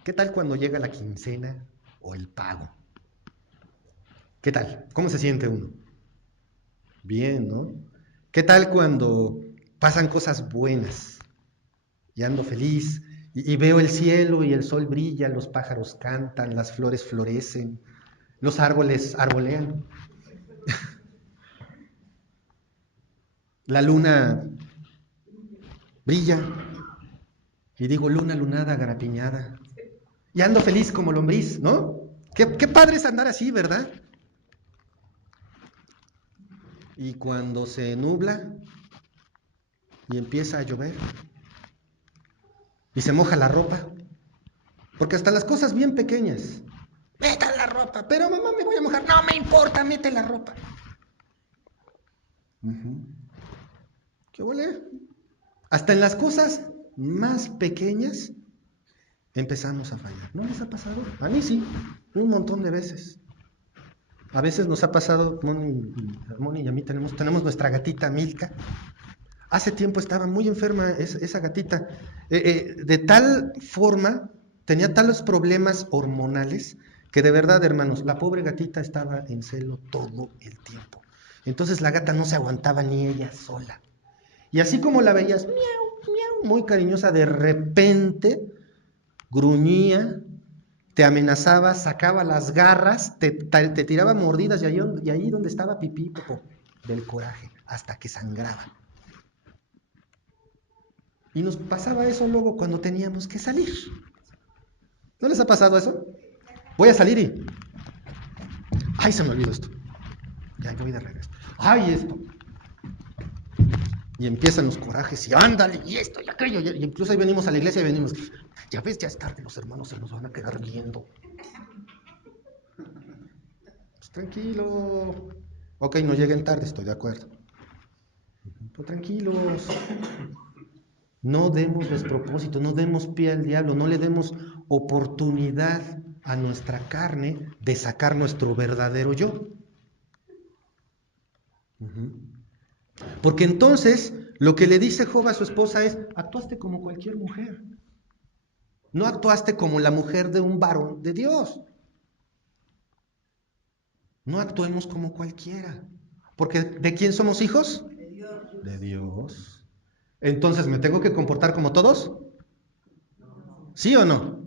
¿qué tal cuando llega la quincena o el pago? ¿Qué tal? ¿Cómo se siente uno? Bien, ¿no? ¿Qué tal cuando pasan cosas buenas y ando feliz y veo el cielo y el sol brilla, los pájaros cantan, las flores florecen, los árboles arbolean, la luna brilla y digo luna lunada garapiñada y ando feliz como lombriz, ¿no? Qué padre es andar así, ¿verdad? Y cuando se nubla y empieza a llover y se moja la ropa, porque hasta las cosas bien pequeñas Meta la ropa, pero mamá me voy a mojar. No me importa, mete la ropa. ¿Qué huele? Hasta en las cosas más pequeñas empezamos a fallar. ¿No les ha pasado? A mí sí, un montón de veces. A veces nos ha pasado, Moni y a mí tenemos nuestra gatita Milka. Hace tiempo estaba muy enferma esa gatita, de tal forma, tenía tales problemas hormonales, que de verdad, hermanos, la pobre gatita estaba en celo todo el tiempo. Entonces la gata no se aguantaba ni ella sola. Y así como la veías, miau, miau, muy cariñosa, de repente gruñía, te amenazaba, sacaba las garras, te tiraba mordidas, y ahí donde estaba pipí, popó, del coraje, hasta que sangraba. Y nos pasaba eso luego cuando teníamos que salir. ¿No les ha pasado eso? Voy a salir y... ¡Ay, se me olvidó esto! Ya voy de regreso. ¡Ay, esto! Y empiezan los corajes y ándale, y esto, y aquello. Y incluso ahí venimos a la iglesia y venimos... Ya ves, ya es tarde, los hermanos se nos van a quedar viendo. Pues tranquilo. Ok, no lleguen tarde, estoy de acuerdo. Pues tranquilos. No demos despropósito, no demos pie al diablo, no le demos oportunidad a nuestra carne de sacar nuestro verdadero yo. Porque entonces lo que le dice Job a su esposa es: actuaste como cualquier mujer, no actuaste como la mujer de un varón de Dios. No actuemos como cualquiera, porque ¿de quién somos hijos? De Dios. De Dios. Entonces, ¿me tengo que comportar como todos? ¿Sí o no?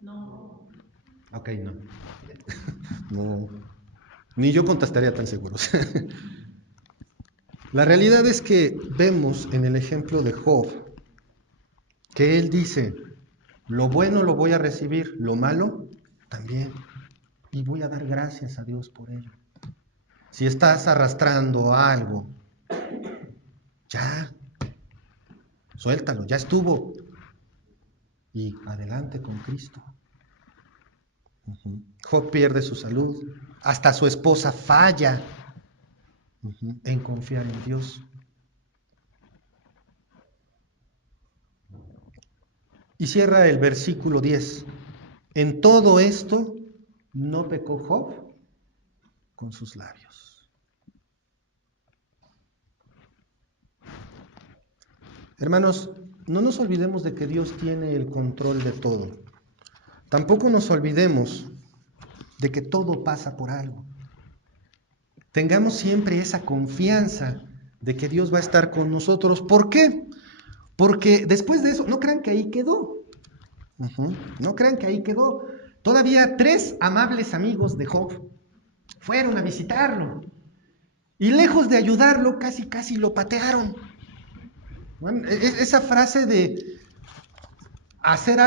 No. Ok, no. No. Ni yo contestaría tan seguros. La realidad es que vemos en el ejemplo de Job que él dice: lo bueno lo voy a recibir, lo malo también, y voy a dar gracias a Dios por ello. Si estás arrastrando algo, ya, suéltalo, ya estuvo, y adelante con Cristo. Job pierde su salud, hasta su esposa falla en confiar en Dios. Y cierra el versículo 10. En todo esto no pecó Job con sus labios. Hermanos, no nos olvidemos de que Dios tiene el control de todo. Tampoco nos olvidemos de que todo pasa por algo. Tengamos siempre esa confianza de que Dios va a estar con nosotros. ¿Por qué? Porque después de eso, no crean que ahí quedó. No crean que ahí quedó. Todavía 3 amables amigos de Job fueron a visitarlo. Y lejos de ayudarlo, casi lo patearon. Bueno, esa frase de hacer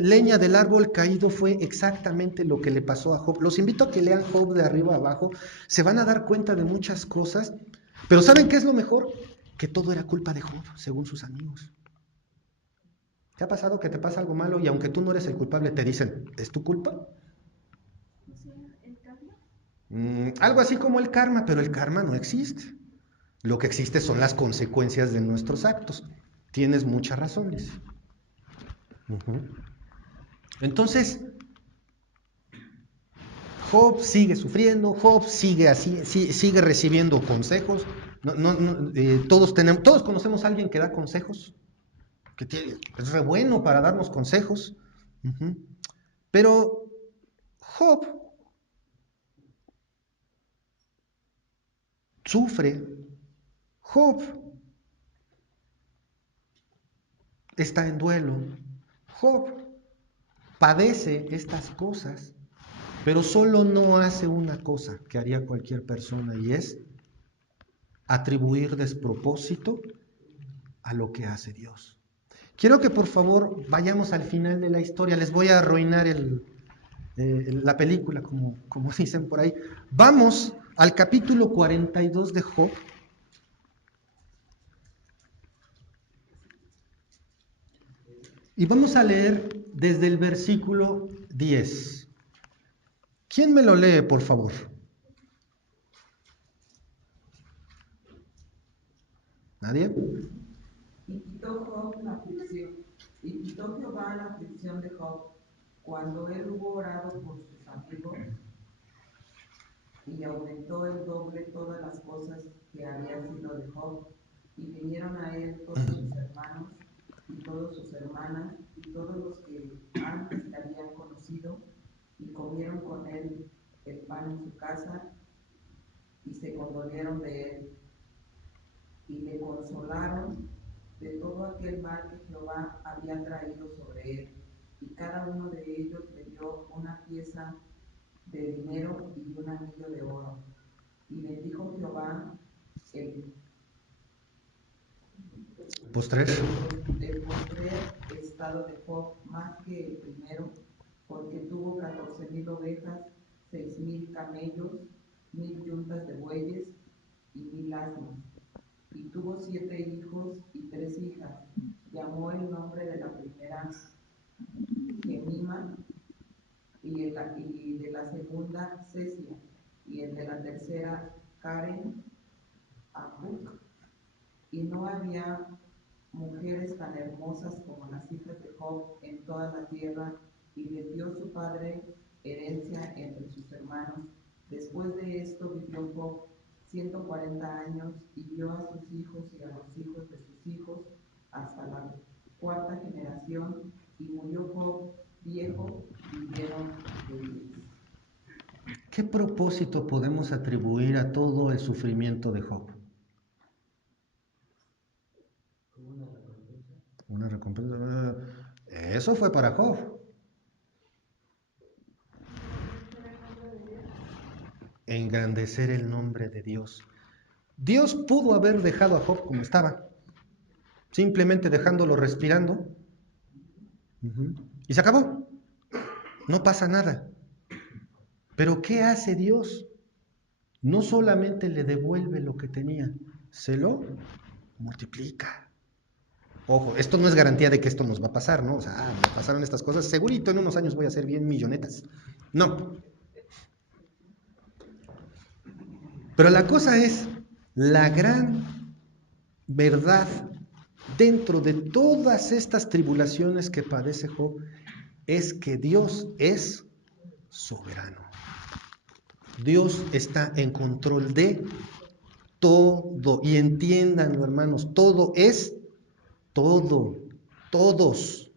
leña del árbol caído fue exactamente lo que le pasó a Job. Los invito a que lean Job de arriba a abajo. Se van a dar cuenta de muchas cosas. Pero ¿saben qué es lo mejor? Que todo era culpa de Job, según sus amigos. ¿Te ha pasado que te pasa algo malo y aunque tú no eres el culpable, te dicen: ¿es tu culpa? ¿El karma? Algo así como el karma, pero el karma no existe. Lo que existe son las consecuencias de nuestros actos. Tienes mucha razón, dice. Entonces, Job sigue sufriendo, Job sigue así, sigue recibiendo consejos. Todos conocemos a alguien que da consejos, es re bueno para darnos consejos. Pero Job sufre, Job está en duelo, Job padece estas cosas, pero solo no hace una cosa que haría cualquier persona, y es atribuir despropósito a lo que hace Dios. Quiero que por favor vayamos al final de la historia. Les voy a arruinar la película, como dicen por ahí. Vamos al capítulo 42 de Job. Y vamos a leer desde el versículo 10. ¿Quién me lo lee, por favor? ¿Nadie? Y quitó Job la aflicción, y quitó Jehová la aflicción de Job, cuando él hubo orado por sus amigos, y aumentó el doble todas las cosas que había sido de Job. Y vinieron a él todos sus hermanos, y todas sus hermanas, y todos los que antes le habían conocido, y comieron con él el pan en su casa, y se condolieron de él, y le consolaron de todo aquel mal que Jehová había traído sobre él. Y cada uno de ellos le dio una pieza de dinero y un anillo de oro. Y bendijo Jehová el Postrer. postrer estado de Job más que el primero, porque tuvo 14,000 ovejas, 6,000 camellos, 1,000 yuntas de bueyes y 1,000 asnos. Y tuvo 7 hijos y 3 hijas. Llamó el nombre de la primera Gemima, y de la segunda Cesia, y el de la tercera Karen, Apuc. Y no había mujeres tan hermosas como las hijas de Job en toda la tierra, y les dio su padre herencia entre sus hermanos. Después de esto vivió Job 140 años, y vio a sus hijos y a los hijos de sus hijos hasta la cuarta generación, y murió Job viejo, vivieron de días. ¿Qué propósito podemos atribuir a todo el sufrimiento de Job? Una recompensa. Eso fue para Job. Engrandecer el nombre de Dios. Dios pudo haber dejado a Job como estaba, simplemente dejándolo respirando. Y se acabó. No pasa nada. Pero ¿qué hace Dios? No solamente le devuelve lo que tenía, se lo multiplica. Ojo, esto no es garantía de que esto nos va a pasar, ¿no? O sea, me pasaron estas cosas, segurito en unos años voy a ser bien millonetas. No. Pero la cosa es, la gran verdad dentro de todas estas tribulaciones que padece Job es que Dios es soberano. Dios está en control de todo. Y entiéndanlo, hermanos, todo es todo, todos.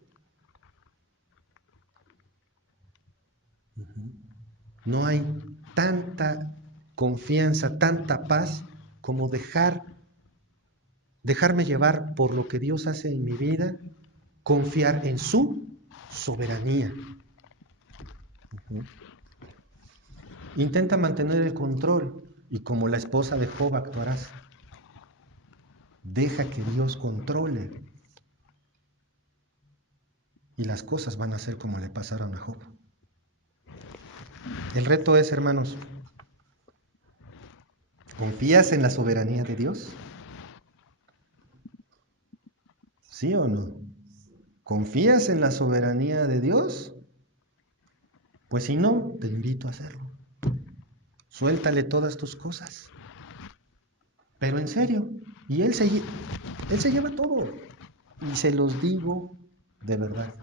No hay tanta confianza, tanta paz como dejarme llevar por lo que Dios hace en mi vida, confiar en su soberanía. Intenta mantener el control y como la esposa de Job actuarás. Deja que Dios controle y las cosas van a ser como le pasaron a Job. El reto es, hermanos, ¿confías en la soberanía de Dios? ¿Sí o no? ¿Confías en la soberanía de Dios? Pues si no, te invito a hacerlo. Suéltale todas tus cosas. Pero en serio. Y Él se lleva todo. Y se los digo de verdad.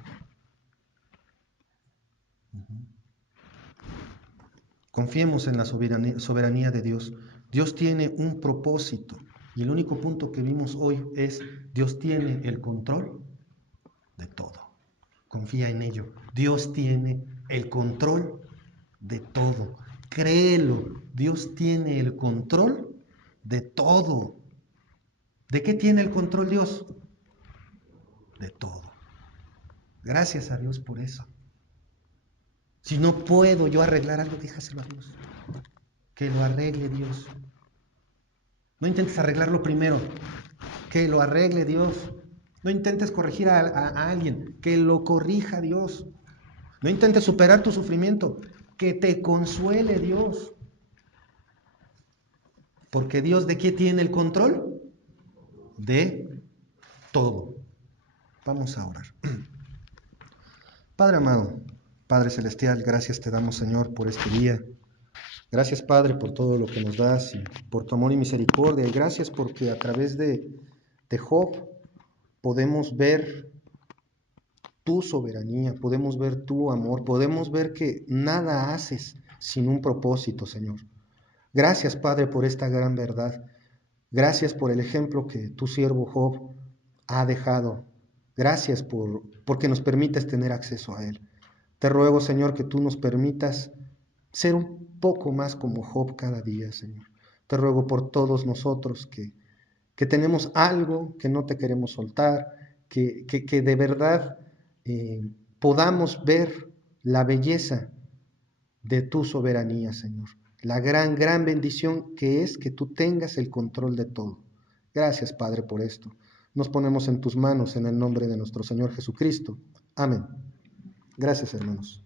Confiemos en la soberanía de Dios. Dios tiene un propósito. Y el único punto que vimos hoy es, Dios tiene el control de todo. Confía en ello. Dios tiene el control de todo. Créelo. Dios tiene el control de todo. ¿De qué tiene el control Dios? De todo. Gracias a Dios por eso. Si no puedo yo arreglar algo, déjaselo a Dios. Que lo arregle Dios. No intentes arreglarlo primero. Que lo arregle Dios. No intentes corregir a alguien. Que lo corrija Dios. No intentes superar tu sufrimiento. Que te consuele Dios. Porque Dios, ¿de qué tiene el control? De todo. Vamos a orar. Padre amado, Padre celestial, gracias te damos, Señor, por este día. Gracias, Padre, por todo lo que nos das y por tu amor y misericordia. Y gracias porque a través de Job podemos ver tu soberanía, podemos ver tu amor, podemos ver que nada haces sin un propósito, Señor. Gracias, Padre, por esta gran verdad. Gracias por el ejemplo que tu siervo Job ha dejado. Gracias porque nos permites tener acceso a él. Te ruego, Señor, que tú nos permitas ser un poco más como Job cada día, Señor. Te ruego por todos nosotros que tenemos algo que no te queremos soltar, que de verdad podamos ver la belleza de tu soberanía, Señor. La gran, gran bendición que es que tú tengas el control de todo. Gracias, Padre, por esto. Nos ponemos en tus manos en el nombre de nuestro Señor Jesucristo. Amén. Gracias, hermanos.